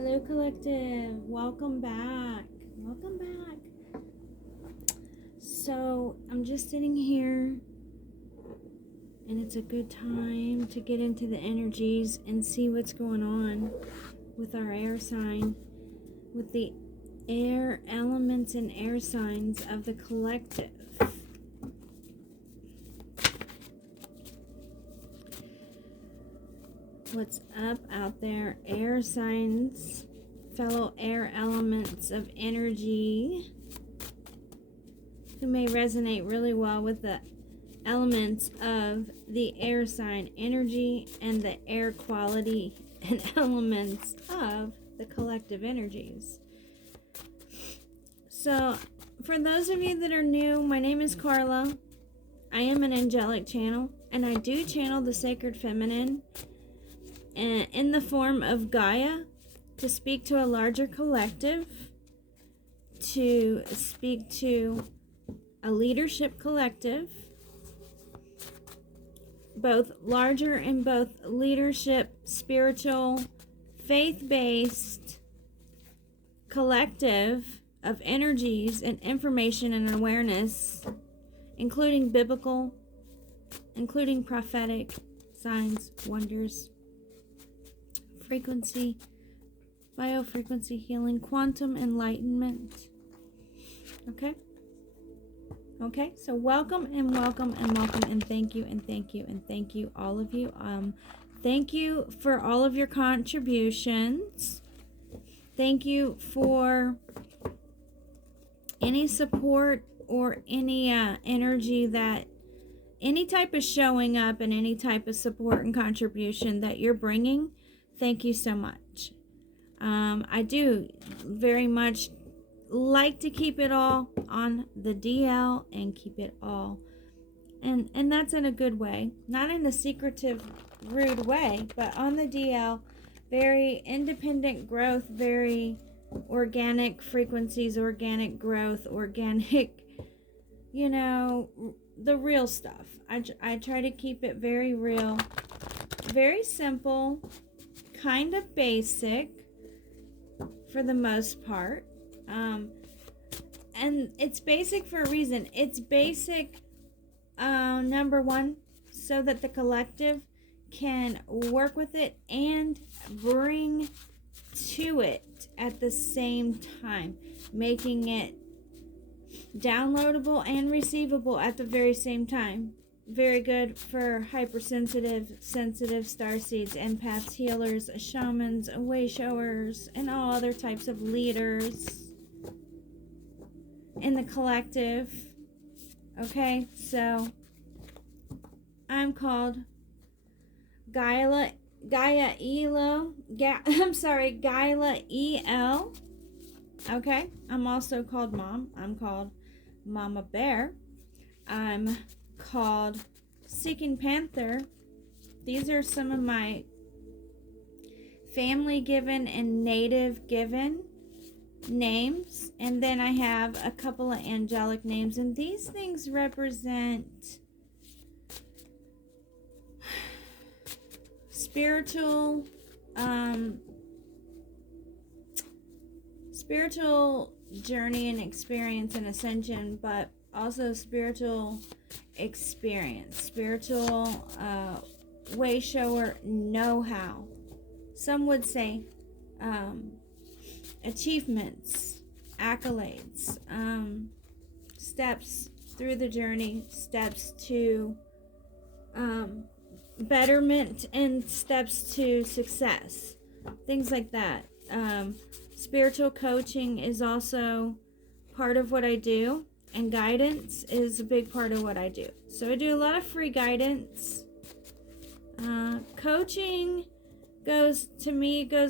Hello, collective. Welcome back. Welcome back. So, I'm just sitting here, and it's a good time to get into the energies and see what's going on with our air sign, with the air elements and air signs of the collective. What's up out there, air signs, fellow air elements of energy who may resonate really well with the elements of the air sign energy and the air quality and elements of the collective energies. So, for those of you that are new, my name is Carla. I am an angelic channel, and I do channel the sacred feminine in the form of Gaia to speak to a larger collective, to speak to a leadership collective, both larger and both leadership, spiritual, faith-based collective of energies and information and awareness, including biblical, including prophetic, signs, wonders, frequency, biofrequency healing, quantum enlightenment. Okay, so welcome and welcome and welcome, and thank you and thank you and thank you, all of you. Thank you for all of your contributions. Thank you for any support or any energy that, any type of showing up and any type of support and contribution that you're bringing. Thank you so much. I do very much like to keep it all on the DL and keep it all, and that's in a good way, not in a secretive, rude way, but on the DL, very independent growth, very organic frequencies, organic growth, organic, the real stuff. I try to keep it very real, very simple, kind of basic for the most part. And it's basic for a reason. It's basic, number one, so that the collective can work with it and bring to it at the same time, making it downloadable and receivable at the very same time. Very good for hypersensitive, sensitive starseeds, empaths, healers, shamans, way showers, and all other types of leaders in the collective. Okay, so I'm called Gaila EL. Okay, I'm also called Mom. I'm called Mama Bear. I'm called Seeking Panther. These are some of my family given and native given names, and then I have a couple of angelic names, and these things represent spiritual journey and experience and ascension, but also spiritual experience, spiritual way shower know-how. Some would say achievements, accolades, steps through the journey, steps to betterment, and steps to success, things like that. Spiritual coaching is also part of what I do, and guidance is a big part of what I do. So I do a lot of free guidance. Coaching goes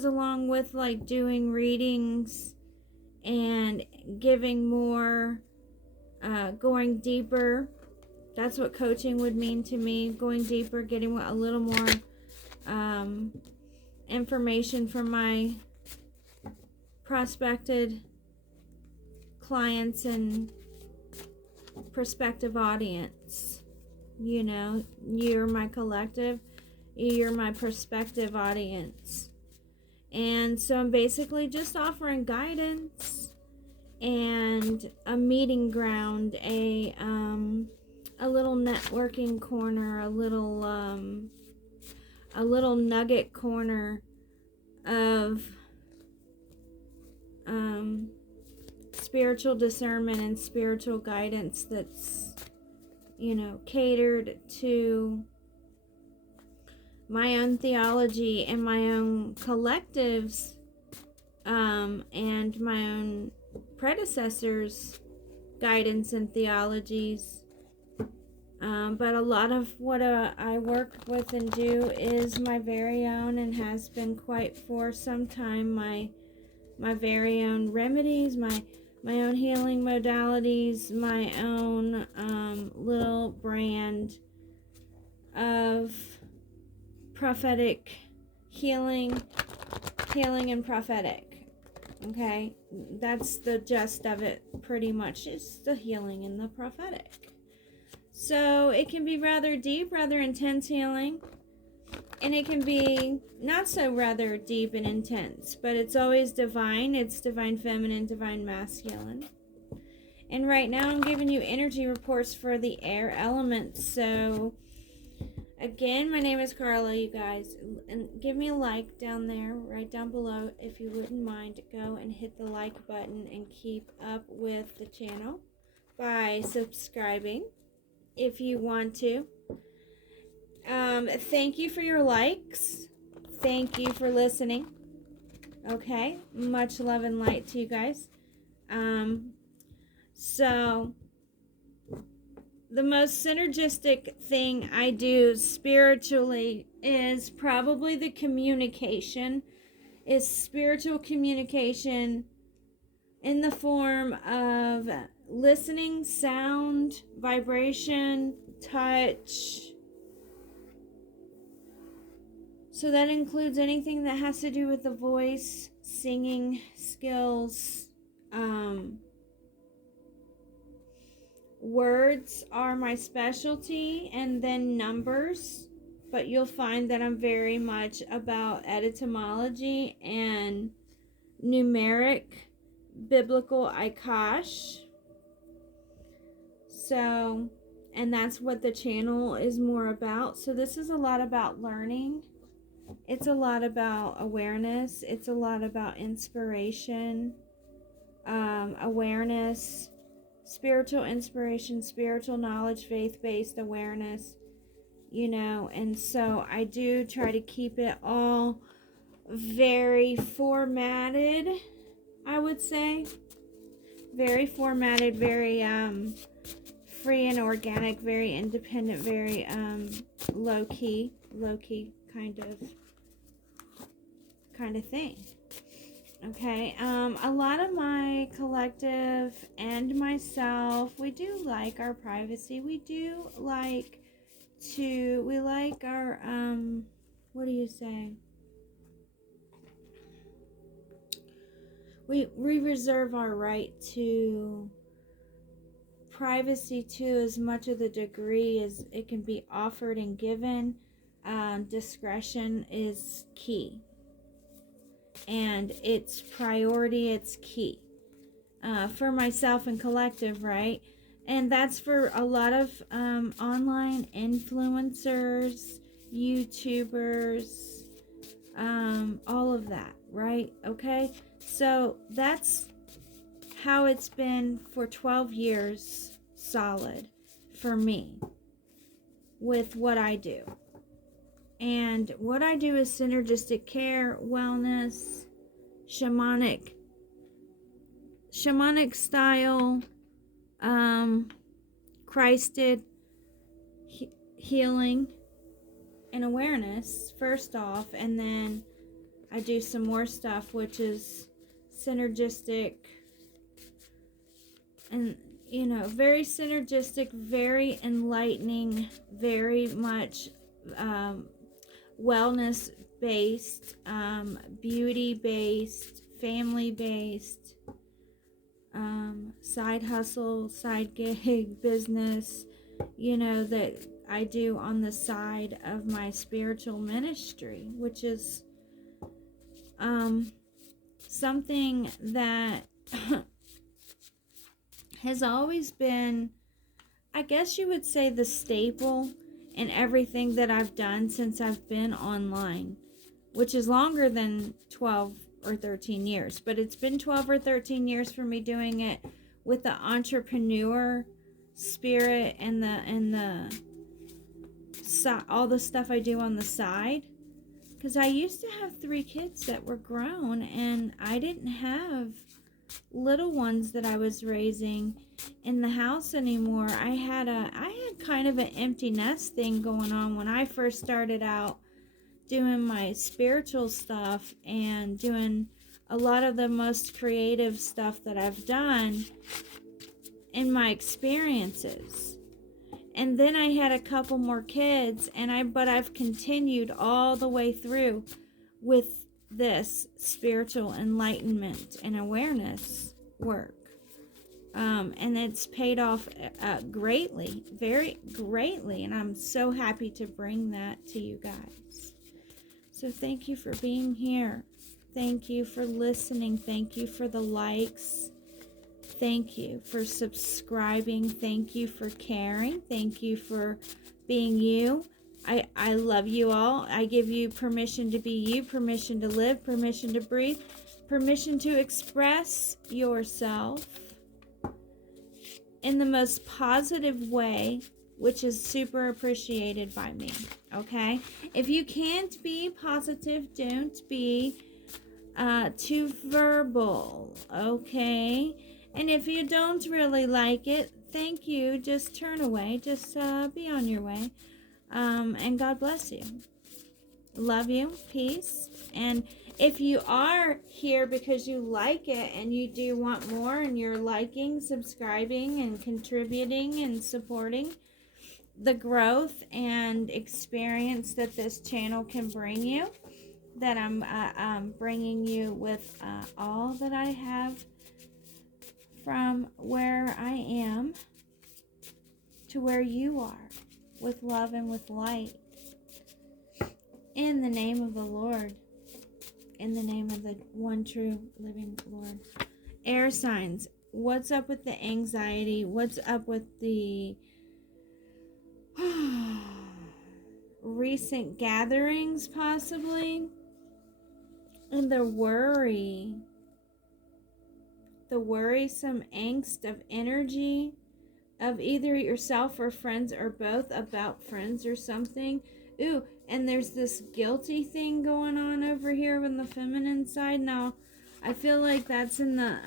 along with like doing readings and giving more, going deeper. That's what coaching would mean to me, going deeper, getting a little more information from my prospected clients and prospective audience. You're my collective, you're my prospective audience. And so I'm basically just offering guidance and a meeting ground, a little networking corner, a little nugget corner of spiritual discernment and spiritual guidance that's, catered to my own theology and my own collectives, and my own predecessors' guidance and theologies. But a lot of what I work with and do is my very own, and has been quite for some time my very own remedies, my own healing modalities, my own little brand of prophetic healing and prophetic. Okay, that's the gist of it, pretty much. It's the healing and the prophetic. So it can be rather deep, rather intense healing, and it can be not so rather deep and intense, but it's always divine. It's divine feminine, divine masculine. And right now I'm giving you energy reports for the air elements. So again, my name is Carla, you guys, and give me a like down there, right down below, if you wouldn't mind. Go and hit the like button and keep up with the channel by subscribing if you want to. Thank you for your likes. Thank you for listening. Okay, much love and light to you guys. So the most synergistic thing I do spiritually is probably the communication. Is spiritual communication in the form of listening, sound, vibration, touch. So that includes anything that has to do with the voice, singing skills. Words are my specialty, and then numbers. But you'll find that I'm very much about etymology and numeric biblical ikash. So, and that's what the channel is more about. So this is a lot about learning. It's a lot about awareness. It's a lot about inspiration, awareness, spiritual inspiration, spiritual knowledge, faith-based awareness, and so I do try to keep it all very formatted, I would say. Very formatted, very free and organic, very independent, very low-key kind of thing. Okay, a lot of my collective and myself, we do like our privacy. We do like our, what do you say? We reserve our right to privacy to as much of the degree as it can be offered and given. Discretion is key. And it's priority, it's key for myself and collective, right? And that's for a lot of online influencers, YouTubers, all of that, right? Okay, so that's how it's been for 12 years solid for me with what I do. And what I do is synergistic care, wellness, shamanic style, Christed healing and awareness first off, and then I do some more stuff which is synergistic and very synergistic, very enlightening, very much wellness based, beauty based, family based, side hustle, side gig, business, that I do on the side of my spiritual ministry, which is something that has always been, I guess you would say, the staple in everything that I've done since I've been online, which is longer than 12 or 13 years, but it's been 12 or 13 years for me doing it with the entrepreneur spirit and all the stuff I do on the side. Because I used to have 3 kids that were grown, and I didn't have little ones that I was raising in the house anymore. I had kind of an empty nest thing going on when I first started out doing my spiritual stuff and doing a lot of the most creative stuff that I've done in my experiences. And then I had a couple more kids, but I've continued all the way through with this spiritual enlightenment and awareness work. And it's paid off greatly, very greatly. And I'm so happy to bring that to you guys. So thank you for being here. Thank you for listening. Thank you for the likes. Thank you for subscribing. Thank you for caring. Thank you for being you. I love you all. I give you permission to be you, permission to live, permission to breathe, permission to express yourself in the most positive way, which is super appreciated by me. Okay? If you can't be positive, don't be too verbal. Okay? And if you don't really like it, thank you. Just turn away. Just be on your way. And God bless you. Love you. Peace. And if you are here because you like it and you do want more and you're liking, subscribing, and contributing and supporting the growth and experience that this channel can bring you, that I'm bringing you with all that I have from where I am to where you are, with love and with light. In the name of the Lord. In the name of the one true living Lord. Air signs. What's up with the anxiety? What's up with the recent gatherings, possibly? And the worry. The worrisome angst of energy of either yourself or friends or both, about friends or something. Ooh, and there's this guilty thing going on over here on the feminine side. Now, I feel like that's in the,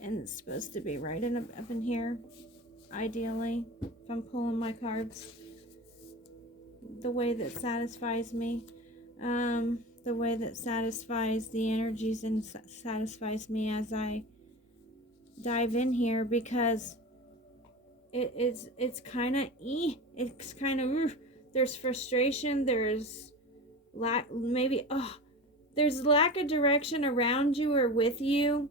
and it's supposed to be right up in here, ideally, if I'm pulling my cards. The way that satisfies me. The way that satisfies the energies and satisfies me as I dive in here, because it's kind of there's frustration, there's there's lack of direction around you or with you.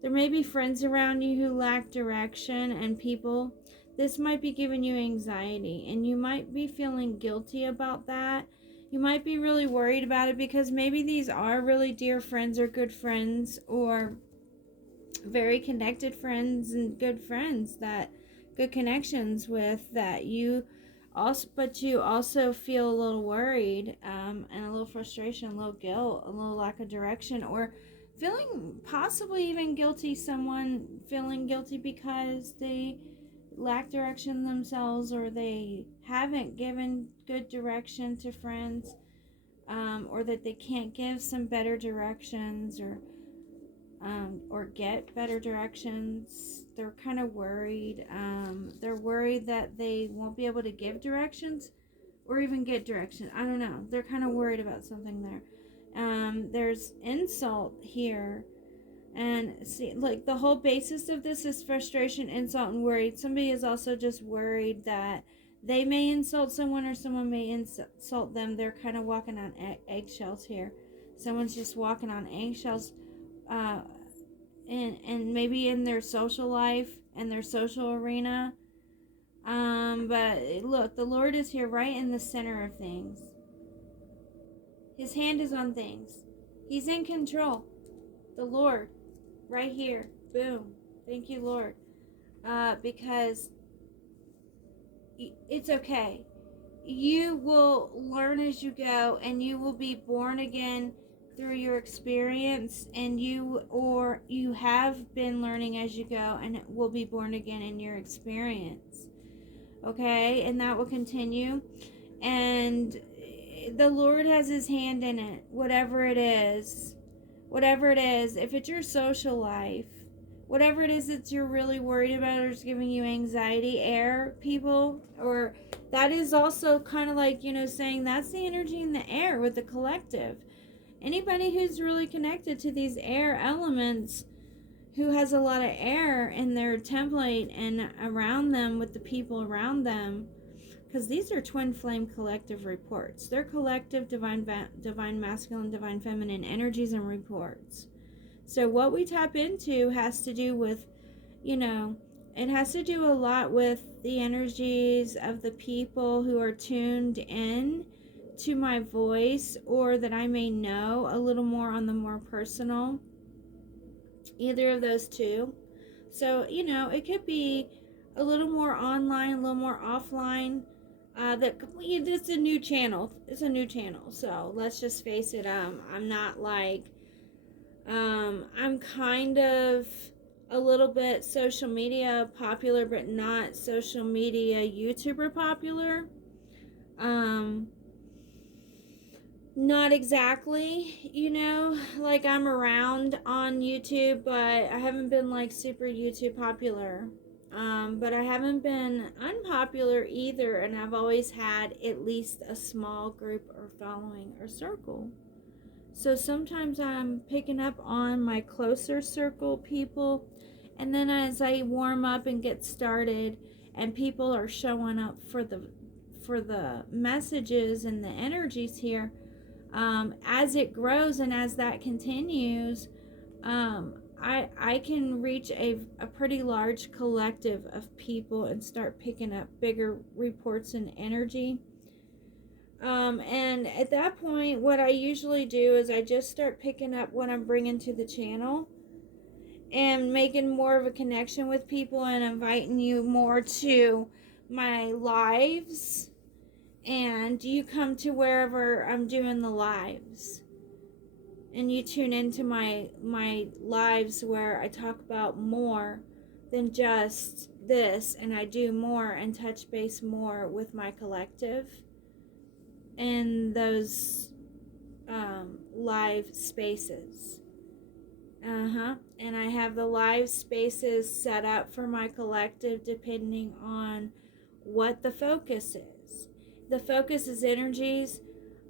There may be friends around you who lack direction, and people. This might be giving you anxiety, and you might be feeling guilty about that. You might be really worried about it because maybe these are really dear friends or good friends or very connected friends and good friends, that good connections with, that you also, but you also feel a little worried, and a little frustration, a little guilt, a little lack of direction, or feeling possibly even guilty, someone feeling guilty because they lack direction themselves, or they haven't given good direction to friends, or that they can't give some better directions, or get better directions. They're kind of worried. They're worried that they won't be able to give directions or even get direction. I don't know. They're kind of worried about something there. There's insult here. And see, like, the whole basis of this is frustration, insult, and worry. Somebody is also just worried that they may insult someone or someone may insult them. They're kind of walking on eggshells here. Someone's just walking on eggshells, and maybe in their social life and their social arena. But look, the Lord is here right in the center of things. His hand is on things. He's in control. The Lord, right here. Boom. Thank you, Lord. Because it's okay. You will learn as you go, and you will be born again through your experience, and you have been learning as you go, and will be born again in your experience. Okay? And that will continue. And the Lord has his hand in it, whatever it is. Whatever it is, if it's your social life, whatever it is that you're really worried about or is giving you anxiety, air, people, or that is also kind of like, saying that's the energy in the air with the collective. Anybody who's really connected to these air elements, who has a lot of air in their template and around them with the people around them, because these are twin flame collective reports. They're collective divine masculine, divine feminine energies and reports. So what we tap into has to do with, it has to do a lot with the energies of the people who are tuned in to my voice, or that I may know a little more on the more personal, either of those two. So, it could be a little more online, a little more offline. It's a new channel. It's a new channel. So let's just face it. I'm not like, I'm kind of a little bit social media popular, but not social media YouTuber popular. Not exactly, like I'm around on YouTube, but I haven't been like super YouTube popular. But I haven't been unpopular either, and I've always had at least a small group or following or circle. So sometimes I'm picking up on my closer circle people, and then as I warm up and get started, and people are showing up for the messages and the energies here, as it grows and as that continues, I can reach a pretty large collective of people and start picking up bigger reports and energy. And at that point, what I usually do is I just start picking up what I'm bringing to the channel and making more of a connection with people and inviting you more to my lives. And you come to wherever I'm doing the lives, and you tune into my lives where I talk about more than just this, and I do more and touch base more with my collective in those live spaces. And I have the live spaces set up for my collective depending on what the focus is. The focus is energies.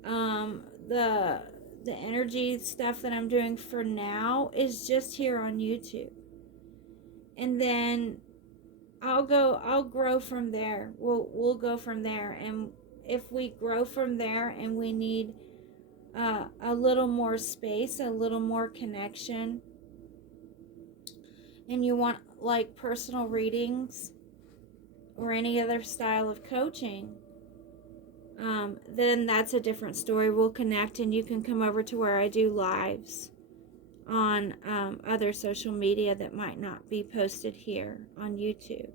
The energy stuff that I'm doing for now is just here on YouTube. And then I'll grow from there. We'll go from there. And if we grow from there and we need a little more space, a little more connection, and you want like personal readings or any other style of coaching, then that's a different story. We'll connect, and you can come over to where I do lives on other social media that might not be posted here on YouTube.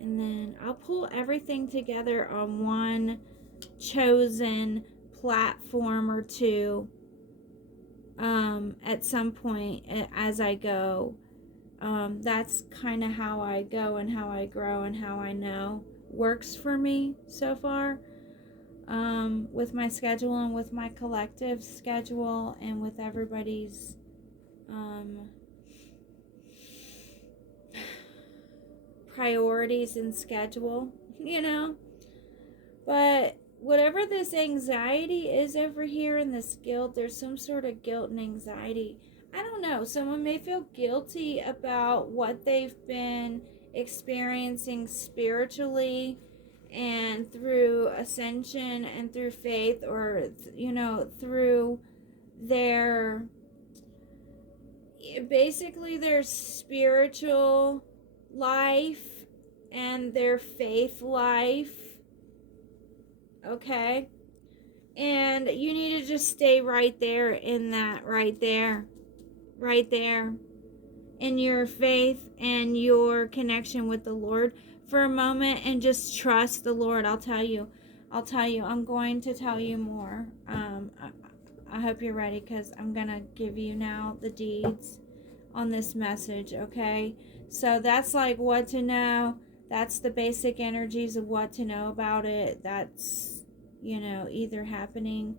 And then I'll pull everything together on one chosen platform or two at some point as I go. That's kind of how I go and how I grow and how I know works for me so far, with my schedule and with my collective schedule and with everybody's priorities and schedule, But whatever this anxiety is over here and this guilt, there's some sort of guilt and anxiety. I don't know. Someone may feel guilty about what they've been experiencing spiritually and through ascension and through faith, or, through their, basically their spiritual life and their faith life. Okay? And you need to just stay right there in that, right there, in your faith and your connection with the Lord for a moment, and just trust the Lord. I'll tell you, I'm going to tell you more. I hope you're ready, because I'm going to give you now the deeds on this message, okay? So that's like what to know. That's the basic energies of what to know about it. That's, either happening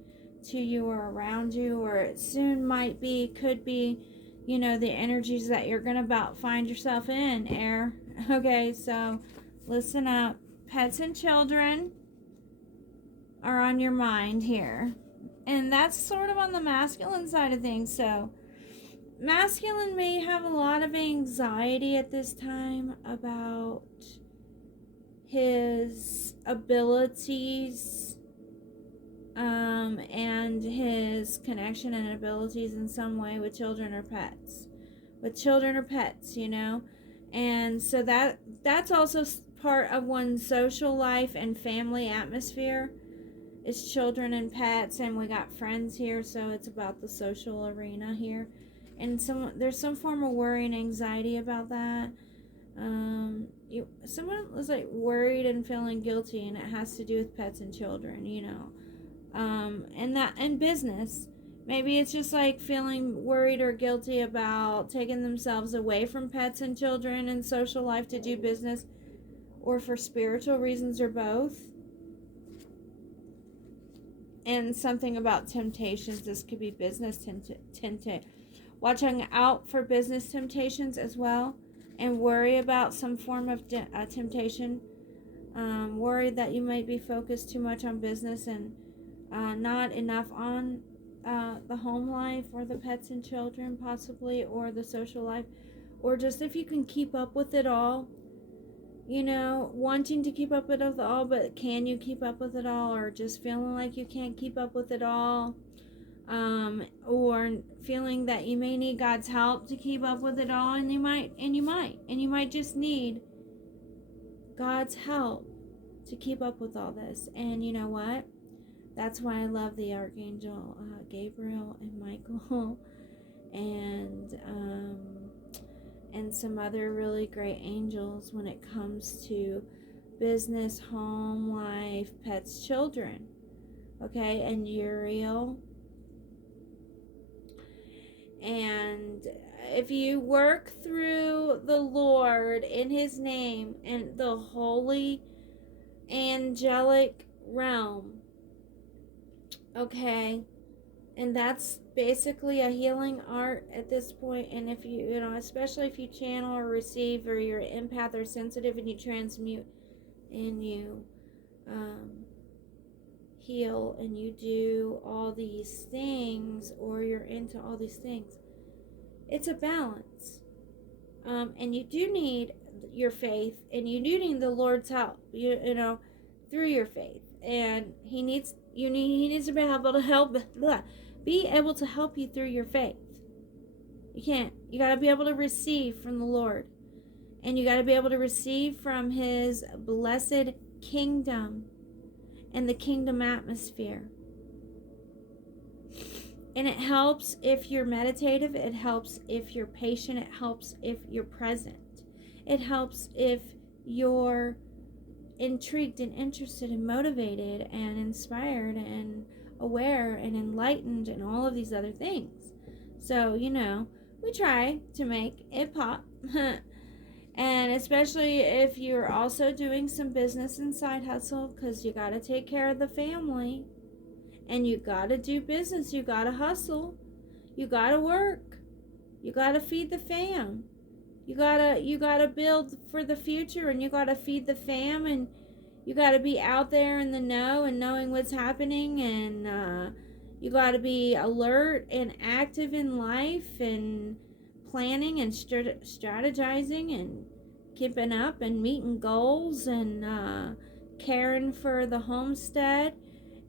to you or around you, or it soon might be, could be, the energies that you're going to about find yourself in, air. Okay, so listen up. Pets and children are on your mind here. And that's sort of on the masculine side of things. So masculine may have a lot of anxiety at this time about his abilities, and his connection and abilities in some way with children or pets. And so that's also part of one's social life and family atmosphere. It's children and pets, and we got friends here, so it's about the social arena here. And there's some form of worry and anxiety about that. Someone was like worried and feeling guilty, and it has to do with pets and children, and business. Maybe it's just like feeling worried or guilty about taking themselves away from pets and children and social life to do business, or for spiritual reasons, or both. And something about temptations. This could be business watching out for business temptations as well, and worry about some form of temptation. Worried that you might be focused too much on business and not enough on the home life, or the pets and children possibly, or the social life, or just if you can keep up with it all. Wanting to keep up with it all, but can you keep up with it all, or just feeling like you can't keep up with it all, or feeling that you may need God's help to keep up with it all, and you might just need God's help to keep up with all this. And you know what? That's why I love the Archangel Gabriel and Michael, and some other really great angels when it comes to business, home life, pets, children. Okay, and Uriel. And if you work through the Lord in His name and the holy angelic realm, okay, and that's basically a healing art at this point. And if especially if you channel or receive, or you're an empath or sensitive, and you transmute and you heal, and you do all these things, or you're into all these things, it's a balance. And you do need your faith, and you do need the Lord's help, through your faith. And He needs to be able to help you through your faith. You got to be able to receive from the Lord, and you got to be able to receive from His blessed kingdom and the kingdom atmosphere. And it helps if you're meditative, it helps if you're patient, it helps if you're present, it helps if you're intrigued and interested and motivated and inspired and aware and enlightened and all of these other things. So, we try to make it pop. And especially if you're also doing some business and side hustle, because you got to take care of the family, and you got to do business, you got to hustle, you got to work, you got to feed the fam, you got to build for the future, and you got to feed the fam, and you got to be out there in the know and knowing what's happening, and you got to be alert and active in life, and planning and strategizing, and keeping up, and meeting goals, and caring for the homestead.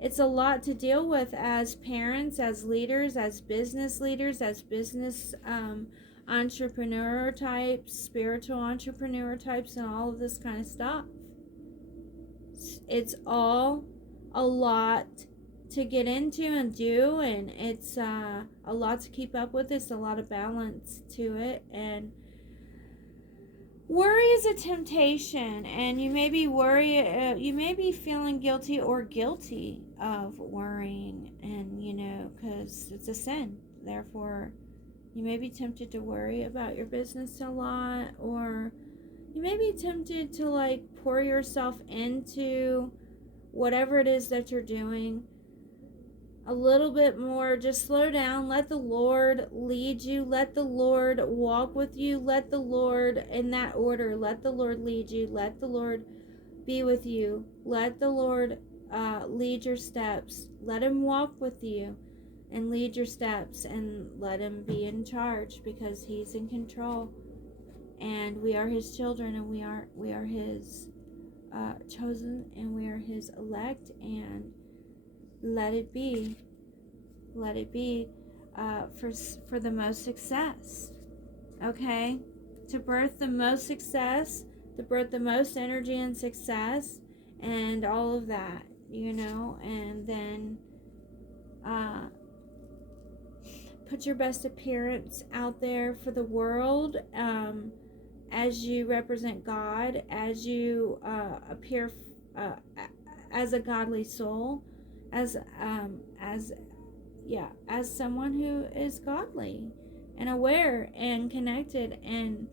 It's a lot to deal with as parents, as leaders, as business entrepreneur types, spiritual entrepreneur types, and all of this kind of stuff. It's all a lot to get into and do, and it's a lot to keep up with. It's a lot of balance to it, and worry is a temptation, and you may be you may be feeling guilty or guilty of worrying, and because it's a sin. Therefore, you may be tempted to worry about your business a lot, or you may be tempted to like pour yourself into whatever it is that you're doing a little bit more. Just slow down, let the Lord lead you, let the Lord walk with you, let the Lord, in that order, let the Lord lead you, let the Lord be with you, let the Lord lead your steps, let him walk with you and lead your steps, and let him be in charge, because he's in control, and we are his children, and we are his chosen, and we are his elect, and let it be for the most success. Okay, to birth the most success, to birth the most energy and success, and all of that, and then put your best appearance out there for the world, as you represent God, as you appear as a godly soul, as someone who is godly and aware and connected, and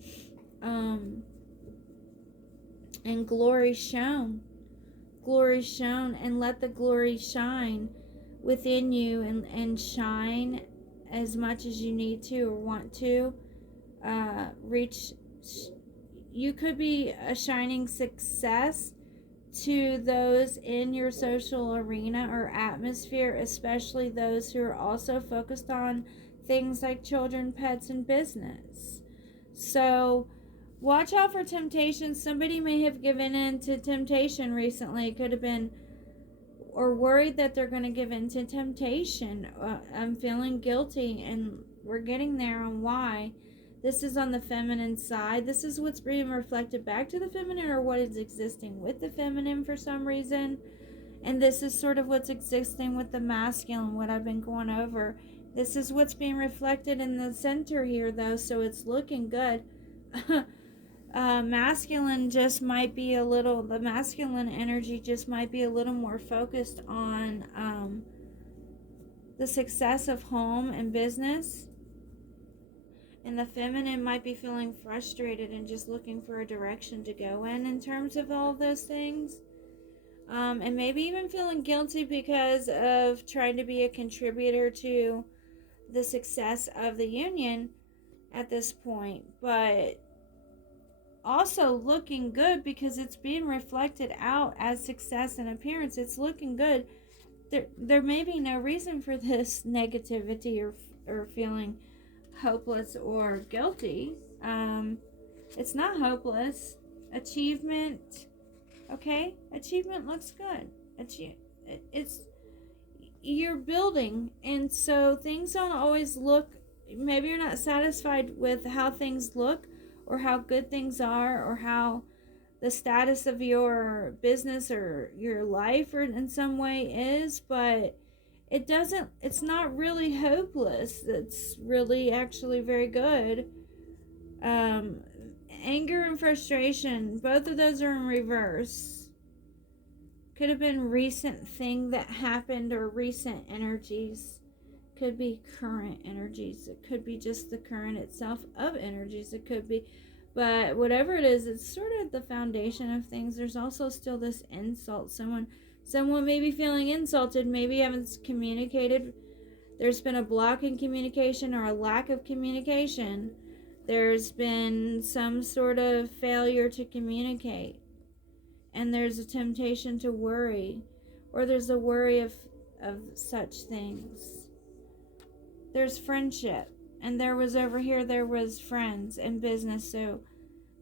glory shown, and let the glory shine within you, and shine as much as you need to or want to reach. You could be a shining success to those in your social arena or atmosphere, especially those who are also focused on things like children, pets, and business. So watch out for temptation. Somebody may have given in to temptation recently. It could have been, or worried that they're going to give in to temptation. I'm feeling guilty, and we're getting there on why. This is on the feminine side. This is what's being reflected back to the feminine, or what is existing with the feminine for some reason. And this is sort of what's existing with the masculine, what I've been going over. This is what's being reflected in the center here, though, so it's looking good. Masculine just might be the masculine energy just might be a little more focused on the success of home and business. And the feminine might be feeling frustrated and just looking for a direction to go in terms of all of those things. And maybe even feeling guilty because of trying to be a contributor to the success of the union at this point. But also looking good because it's being reflected out as success and appearance. It's looking good. There may be no reason for this negativity or feeling hopeless or guilty. It's not hopeless. Achievement, okay? Achievement looks good. It's you're building, and so things don't always look. Maybe you're not satisfied with how things look, or how good things are, or how the status of your business or your life or in some way is, but it's not really hopeless. It's really actually very good. Anger and frustration, both of those are in reverse. Could have been recent thing that happened, or recent energies. Could be current energies. It could be just the current itself of energies. It could be, but whatever it is, it's sort of the foundation of things. There's also still this insult. Someone may be feeling insulted, maybe haven't communicated. There's been a block in communication or a lack of communication. There's been some sort of failure to communicate. And there's a temptation to worry, or there's a worry of such things. There's friendship, and there was friends and business. So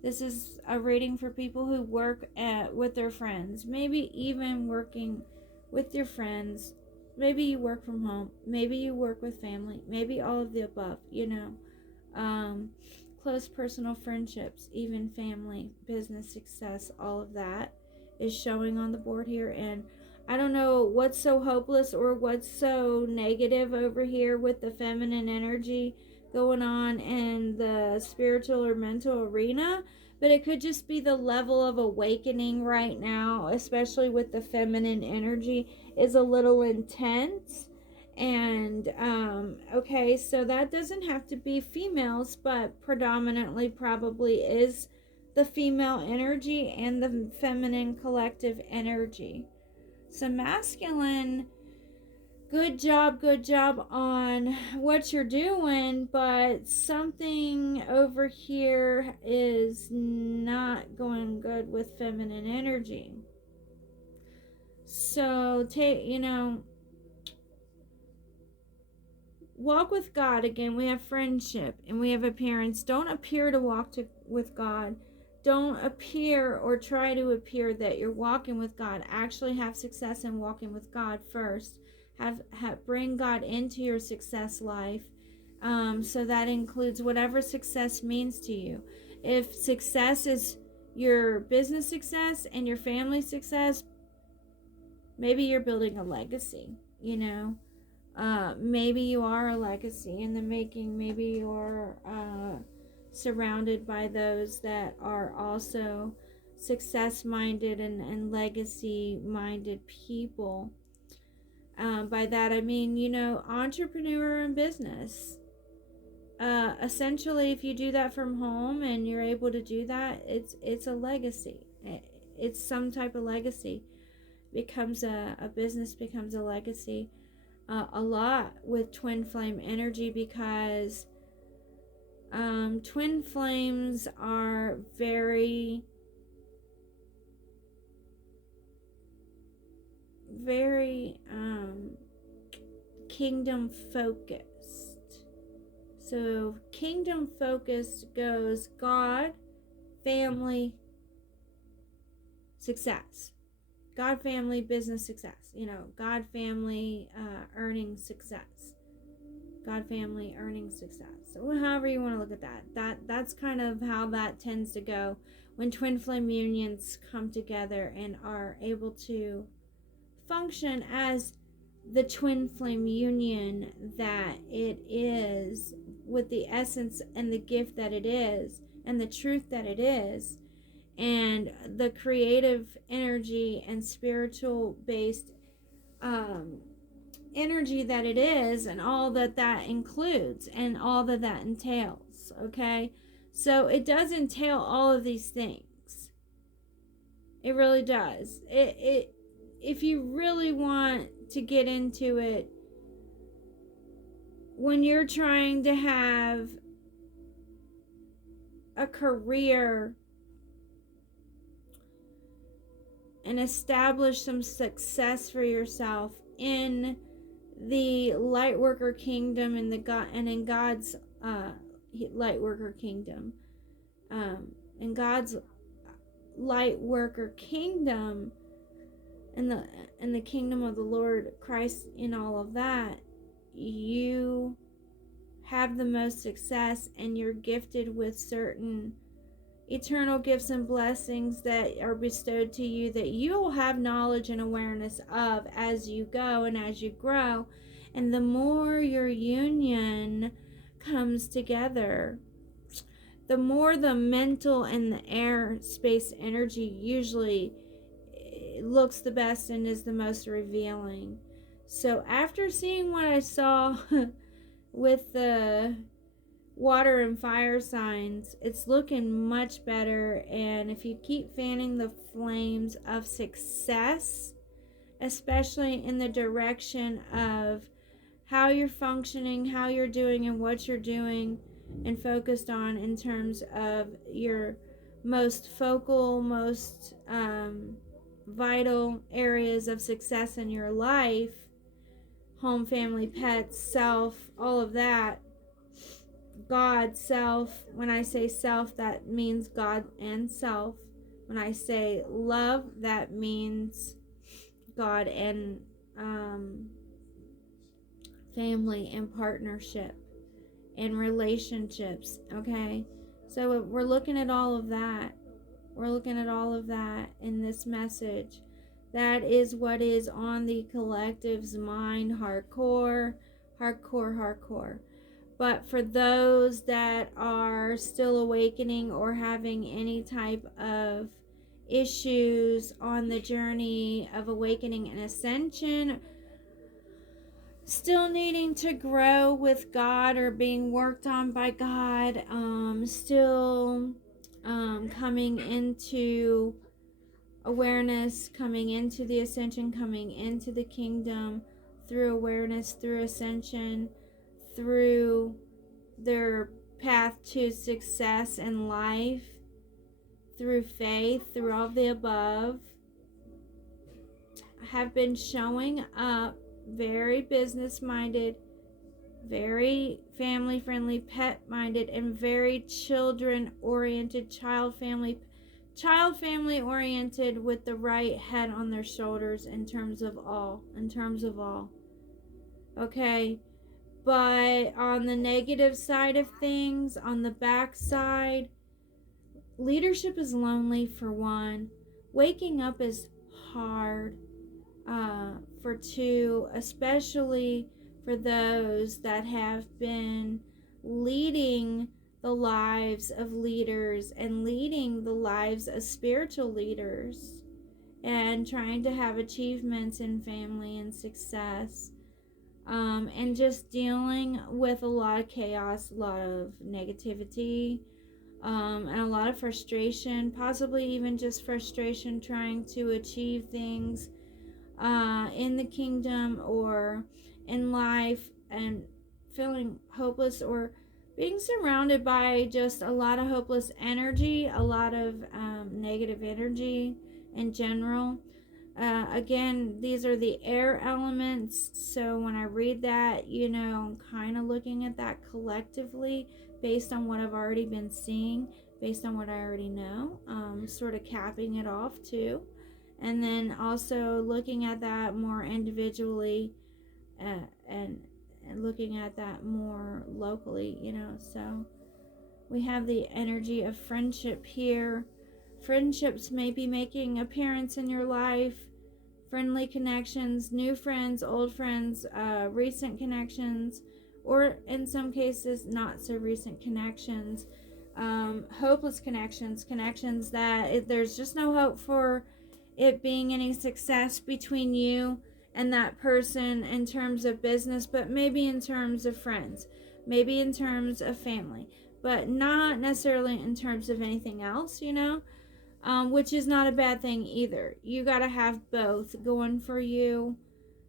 this is a reading for people who work with their friends, maybe even working with your friends. Maybe you work from home, maybe you work with family, maybe all of the above, close personal friendships, even family, business success, all of that is showing on the board here. And I don't know what's so hopeless or what's so negative over here with the feminine energy going on in the spiritual or mental arena, but it could just be the level of awakening right now, especially with the feminine energy, is a little intense. And okay, so that doesn't have to be females, but predominantly probably is the female energy and the feminine collective energy. So masculine, good job on what you're doing, but something over here is not going good with feminine energy. So walk with God. Again, we have friendship and we have appearance. Don't appear to walk with God. Don't appear or try to appear that you're walking with God. Actually have success in walking with God first. Bring God into your success life. So that includes whatever success means to you. If success is your business success and your family success, maybe you're building a legacy, maybe you are a legacy in the making. Maybe you're surrounded by those that are also success minded and legacy minded people. By that I mean, entrepreneur in business. Essentially, if you do that from home and you're able to do that, it's a legacy. It's some type of legacy. Becomes a business, becomes a legacy. A lot with twin flame energy, because twin flames are very, very kingdom focused. So kingdom focused goes God, family, success. God, family, business success. God, family, earning success. God, family, earning success. So however you want to look at that's kind of how that tends to go when twin flame unions come together and are able to function as the twin flame union that it is, with the essence and the gift that it is and the truth that it is, and the creative energy and spiritual based energy that it is, and all that includes and all that entails. Okay, so it does entail all of these things. It really does. It if you really want to get into it, when you're trying to have a career and establish some success for yourself in the light worker kingdom and in God's light worker kingdom, in God's light worker kingdom, and the kingdom of the Lord Christ, in all of that, you have the most success, and you're gifted with certain eternal gifts and blessings that are bestowed to you, that you'll have knowledge and awareness of as you go and as you grow. And the more your union comes together, the more the mental and the air space energy usually looks the best and is the most revealing. So after seeing what I saw with the water and fire signs, it's looking much better. And if you keep fanning the flames of success, especially in the direction of how you're functioning, how you're doing, and what you're doing, and focused on in terms of your most focal, most vital areas of success in your life, home, family, pets, self, all of that, God, self. When I say self, that means God and self. When I say love, that means God and family and partnership and relationships. Okay, so we're looking at all of that. We're looking at all of that in this message, That is what is on the collective's mind, hardcore, hardcore, hardcore. But for those that are still awakening or having any type of issues on the journey of awakening and ascension, still needing to grow with God or being worked on by God, still coming into awareness, coming into the ascension, coming into the kingdom through awareness, through ascension, through their path to success in life, through faith, through all of the above, have been showing up very business minded, very family friendly, pet minded, and very children oriented, child family oriented, with the right head on their shoulders in terms of all. Okay? But on the negative side of things, on the back side, leadership is lonely for one. Waking up is hard for two, especially for those that have been leading the lives of leaders and leading the lives of spiritual leaders and trying to have achievements in family and success, and just dealing with a lot of chaos, a lot of negativity, and a lot of frustration, possibly even just frustration trying to achieve things in the kingdom or in life, and feeling hopeless or being surrounded by just a lot of hopeless energy, a lot of negative energy in general. Again, these are the air elements, so when I read that, I'm kind of looking at that collectively based on what I've already been seeing, based on what I already know, sort of capping it off too. And then also looking at that more individually, and looking at that more locally, so we have the energy of friendship here. Friendships may be making appearance in your life, friendly connections, new friends, old friends, recent connections, or in some cases not so recent connections, hopeless connections that there's just no hope for it being any success between you and that person in terms of business, but maybe in terms of friends, maybe in terms of family, but not necessarily in terms of anything else, which is not a bad thing either. You got to have both going for you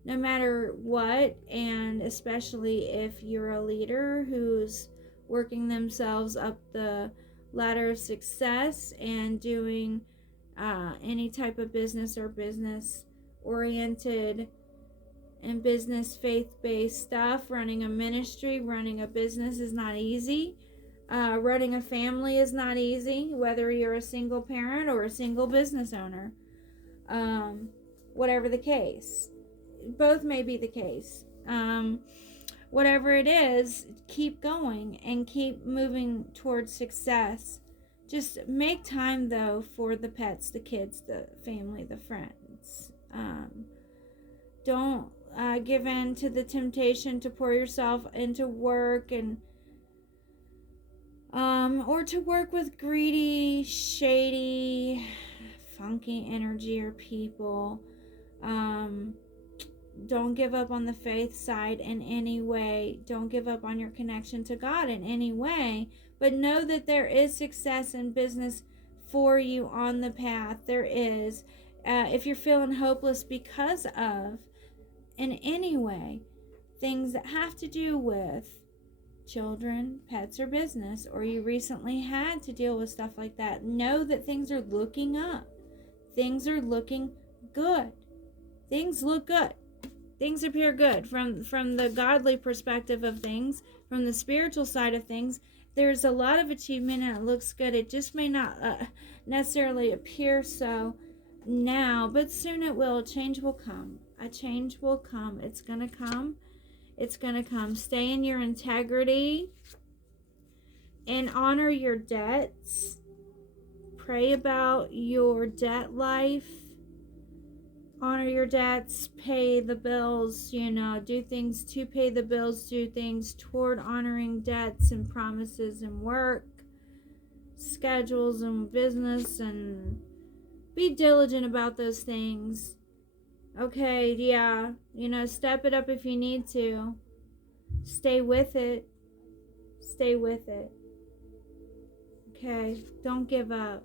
no matter what, and especially if you're a leader who's working themselves up the ladder of success and doing any type of business or business oriented and business faith-based stuff. Running a ministry, running a business is not easy. Running a family is not easy, whether you're a single parent or a single business owner. Whatever the case. Both may be the case. Whatever it is, keep going and keep moving towards success. Just make time, though, for the pets, the kids, the family, the friends. Don't give in to the temptation to pour yourself into work and or to work with greedy, shady, funky energy or people. Don't give up on the faith side in any way. Don't give up on your connection to God in any way. But know that there is success in business for you on the path. There is. If you're feeling hopeless because of, in any way, things that have to do with children, pets, or business, or you recently had to deal with stuff like that, know that things are looking up. Things are looking good. Things look good. Things appear good from the godly perspective of things, from the spiritual side of things. There's a lot of achievement and it looks good. It just may not necessarily appear so now, but soon it will. Change will come. A change will come. It's gonna come. It's gonna come. Stay in your integrity and honor your debts. Pray about your debt life. honor your debts, pay the bills, do things to pay the bills, do things toward honoring debts and promises and work, schedules and business, and be diligent about those things. Okay, yeah, step it up if you need to. Stay with it. Stay with it. Okay, don't give up.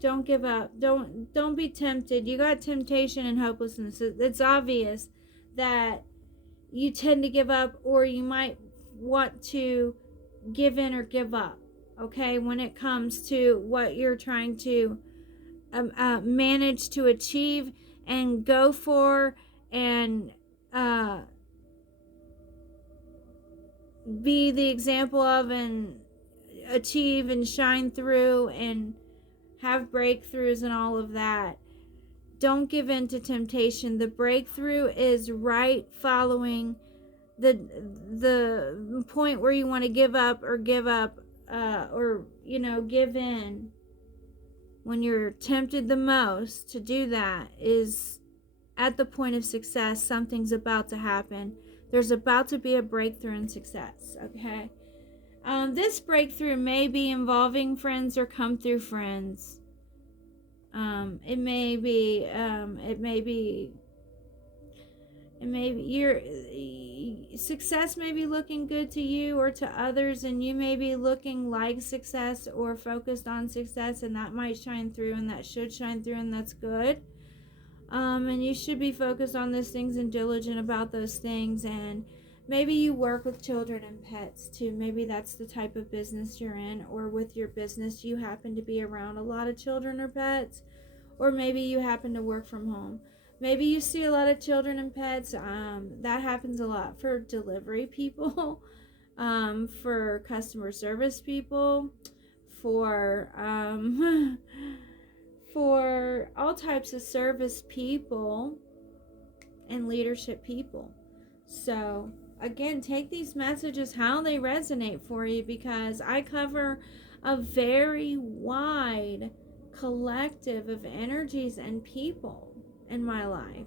Don't give up. Don't be tempted. You got temptation and hopelessness. It's obvious that you tend to give up, or you might want to give in or give up. Okay, when it comes to what you're trying to manage to achieve and go for, and be the example of, and achieve and shine through and have breakthroughs and all of that. Don't give in to temptation. The breakthrough is right following the point where you want to give up, or give in. When you're tempted the most to do that is at the point of success. Something's about to happen. There's about to be a breakthrough in success. Okay. This breakthrough may be involving friends or come through friends. It may be your success may be looking good to you or to others, and you may be looking like success or focused on success, and that might shine through, and that should shine through, and that's good. And you should be focused on those things and diligent about those things. And maybe you work with children and pets too. Maybe that's the type of business you're in, or with your business you happen to be around a lot of children or pets, or maybe you happen to work from home. Maybe you see a lot of children and pets. That happens a lot for delivery people, for customer service people, for for all types of service people and leadership people. So again, take these messages how they resonate for you, because I cover a very wide collective of energies and people in my life,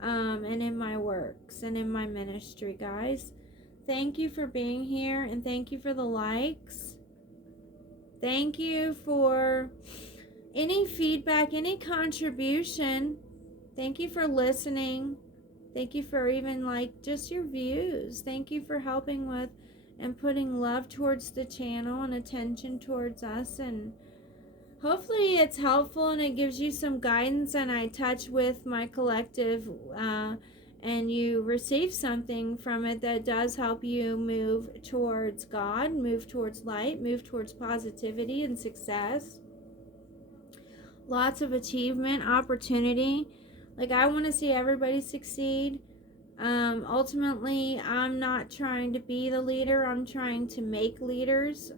and in my works and in my ministry, guys. Thank you for being here, and thank you for the likes. Thank you for any feedback, any contribution. Thank you for listening. Thank you for even just your views. Thank you for helping with and putting love towards the channel and attention towards us. And hopefully it's helpful and it gives you some guidance, and I touch with my collective, and you receive something from it that does help you move towards God, move towards light, move towards positivity and success. Lots of achievement, opportunity. I want to see everybody succeed. Ultimately, I'm not trying to be the leader. I'm trying to make leaders,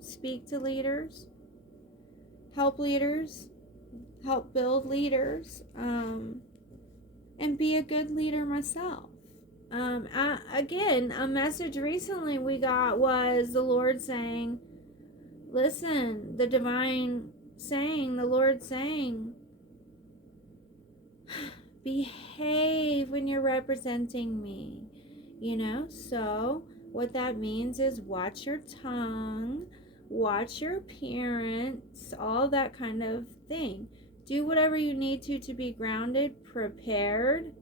speak to leaders, help build leaders, and be a good leader myself. Again, a message recently we got was the Lord saying, listen, the Lord saying, behave when you're representing me, so what that means is watch your tongue, watch your appearance, all that kind of thing. Do whatever you need to be grounded, prepared,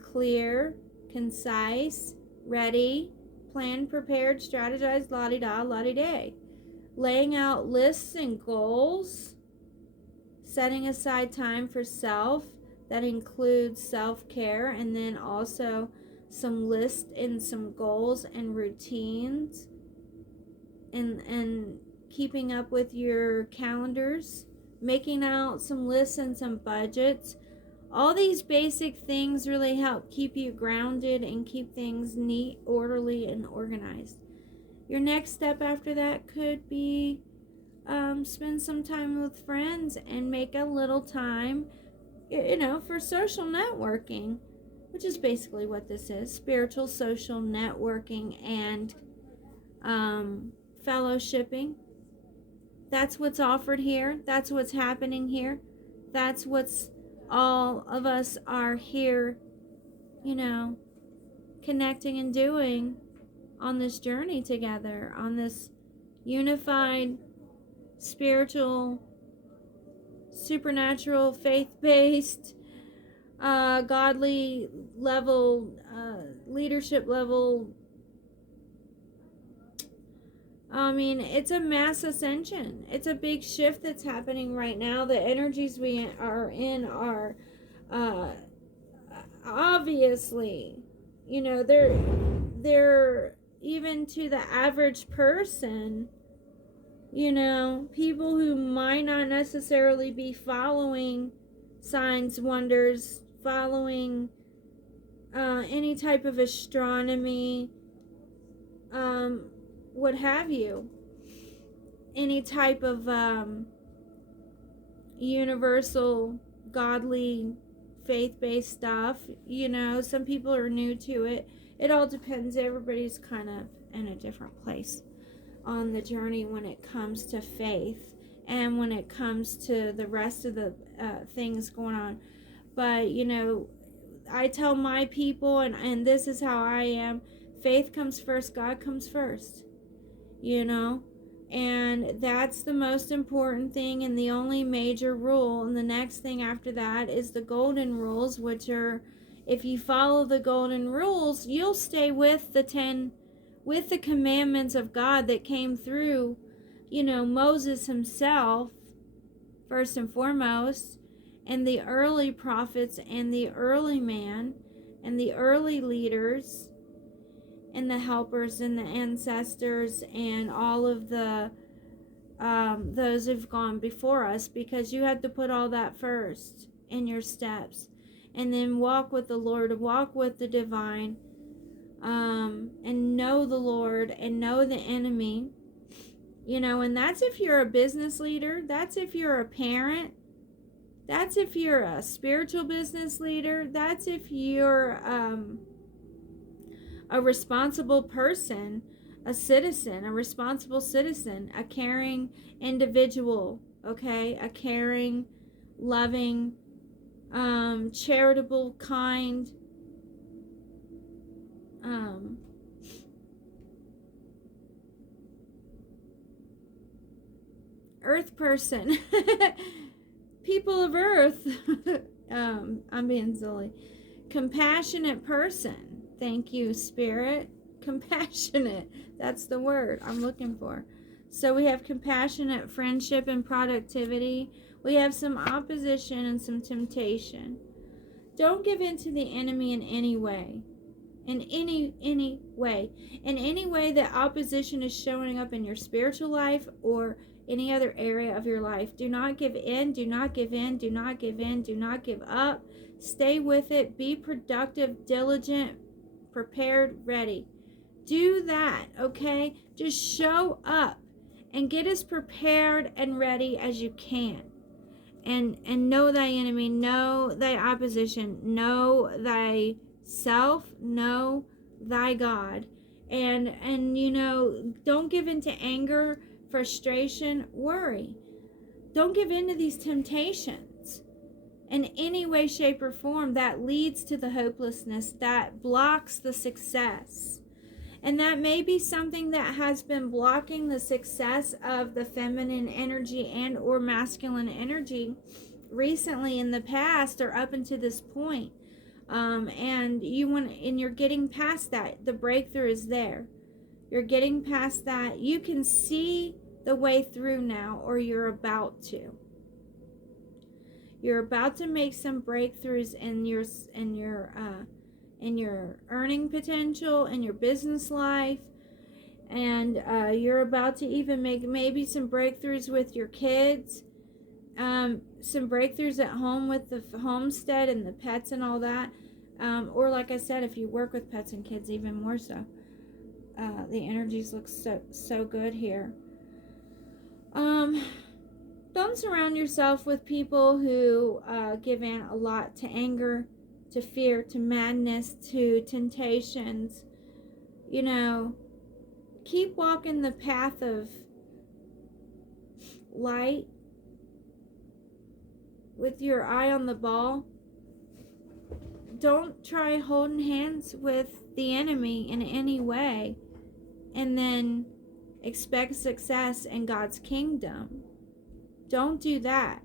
clear, concise, ready, planned, prepared, strategized, la-di-da, la-di-day. Laying out lists and goals, setting aside time for self. That includes self-care, and then also some lists and some goals and routines, and keeping up with your calendars, making out some lists and some budgets. All these basic things really help keep you grounded and keep things neat, orderly, and organized. Your next step after that could be spend some time with friends and make a little time, for social networking, which is basically what this is: spiritual social networking and fellowshipping. That's what's offered here. That's what's happening here. That's what's all of us are here, connecting and doing on this journey together, on this unified, spiritual, supernatural, faith-based, godly level, leadership level. I mean, it's a mass ascension. It's a big shift that's happening right now. The energies we are in are obviously, they're even to the average person, people who might not necessarily be following signs, wonders, following any type of astronomy, what have you, any type of universal, godly, faith-based stuff. Some people are new to it. It all depends. Everybody's kind of in a different place on the journey when it comes to faith and when it comes to the rest of the things going on. But I tell my people, and this is how I am, faith comes first, God comes first, and that's the most important thing and the only major rule. And the next thing after that is the golden rules, which are, if you follow the golden rules, you'll stay with the commandments of God that came through, Moses himself, first and foremost, and the early prophets and the early man and the early leaders and the helpers and the ancestors and all of the those who've gone before us, because you have to put all that first in your steps and then walk with the Lord, walk with the divine, and know the Lord and know the enemy, and that's if you're a business leader, that's if you're a parent, that's if you're a spiritual business leader, that's if you're a responsible person, a citizen, a responsible citizen, a caring individual, okay? A caring, loving, charitable, kind, earth person, people of earth, I'm being silly, compassionate person. Thank you, Spirit. Compassionate. That's the word I'm looking for. So we have compassionate, friendship, and productivity. We have some opposition and some temptation. Don't give in to the enemy in any way. In any way. In any way that opposition is showing up in your spiritual life or any other area of your life. Do not give in. Do not give in. Do not give in. Do not give up. Stay with it. Be productive, diligent, prepared, ready. Do that, okay? Just show up and get as prepared and ready as you can. And know thy enemy, know thy opposition, know thyself, know thy God. And don't give in to anger, frustration, worry. Don't give in to these temptations in any way, shape, or form that leads to the hopelessness, that blocks the success. And that may be something that has been blocking the success of the feminine energy and or masculine energy recently in the past or up until this point. And you're getting past that. The breakthrough is there. You're getting past that. You can see the way through now, or you're about to. You're about to make some breakthroughs in your earning potential, in your business life, and you're about to even make maybe some breakthroughs with your kids, some breakthroughs at home with the homestead and the pets and all that, or like I said, if you work with pets and kids, even more so. The energies look so good here. Don't surround yourself with people who give in a lot to anger, to fear, to madness, to temptations. Keep walking the path of light, with your eye on the ball. Don't try holding hands with the enemy in any way and then expect success in God's kingdom. Don't do that.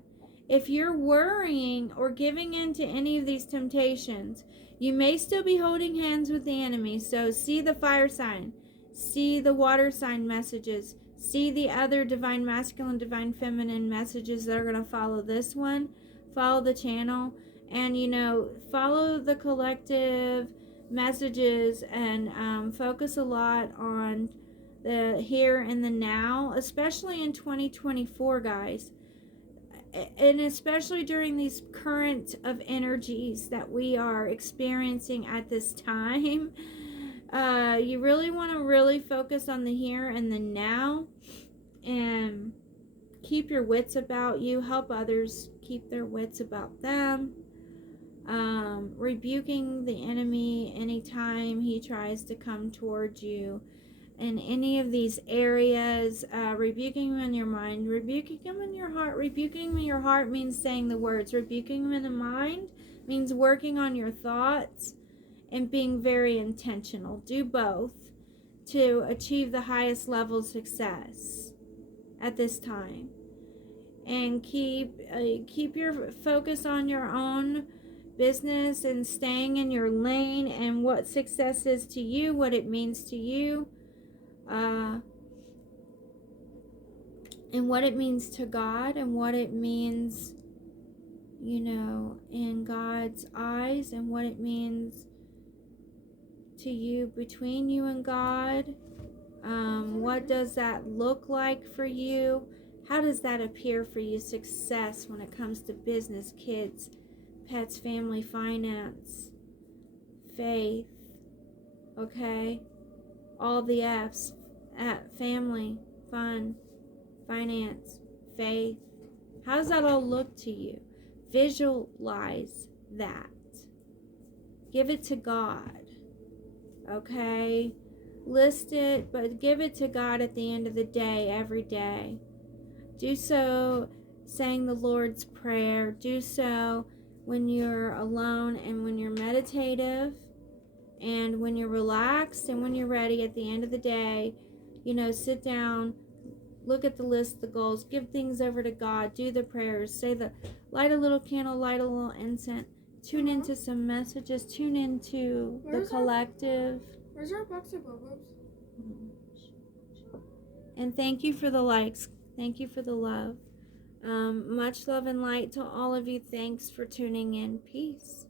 If you're worrying or giving in to any of these temptations, you may still be holding hands with the enemy. So see the fire sign, see the water sign messages, see the other divine masculine, divine feminine messages that are going to follow this one. Follow the channel, and follow the collective messages, and focus a lot on the here and the now, especially in 2024, guys. And especially during these current of energies that we are experiencing at this time, you really want to really focus on the here and the now, and keep your wits about you. Help others keep their wits about them. Rebuking the enemy anytime he tries to come towards you in any of these areas, rebuking him in your mind, rebuking him in your heart. Rebuking him in your heart means saying the words. Rebuking him in the mind means working on your thoughts and being very intentional. Do both to achieve the highest level of success at this time. And keep your focus on your own business and staying in your lane and what success is to you, what it means to you. And what it means to God, and what it means, in God's eyes, and what it means to you, between you and God. What does that look like for you? How does that appear for you? Success when it comes to business, kids, pets, family, finance, faith, okay? All the F's, family, fun, finance, faith. How does that all look to you? Visualize that. Give it to God, okay? List it, but give it to God at the end of the day, every day. Do so saying the Lord's Prayer. Do so when you're alone and when you're meditative and when you're relaxed and when you're ready at the end of the day. Sit down, look at the list, the goals, give things over to God, do the prayers, light a little candle, light a little incense, tune into some messages, tune into the collective. Where's our box of bubbles? And thank you for the likes. Thank you for the love. Much love and light to all of you. Thanks for tuning in. Peace.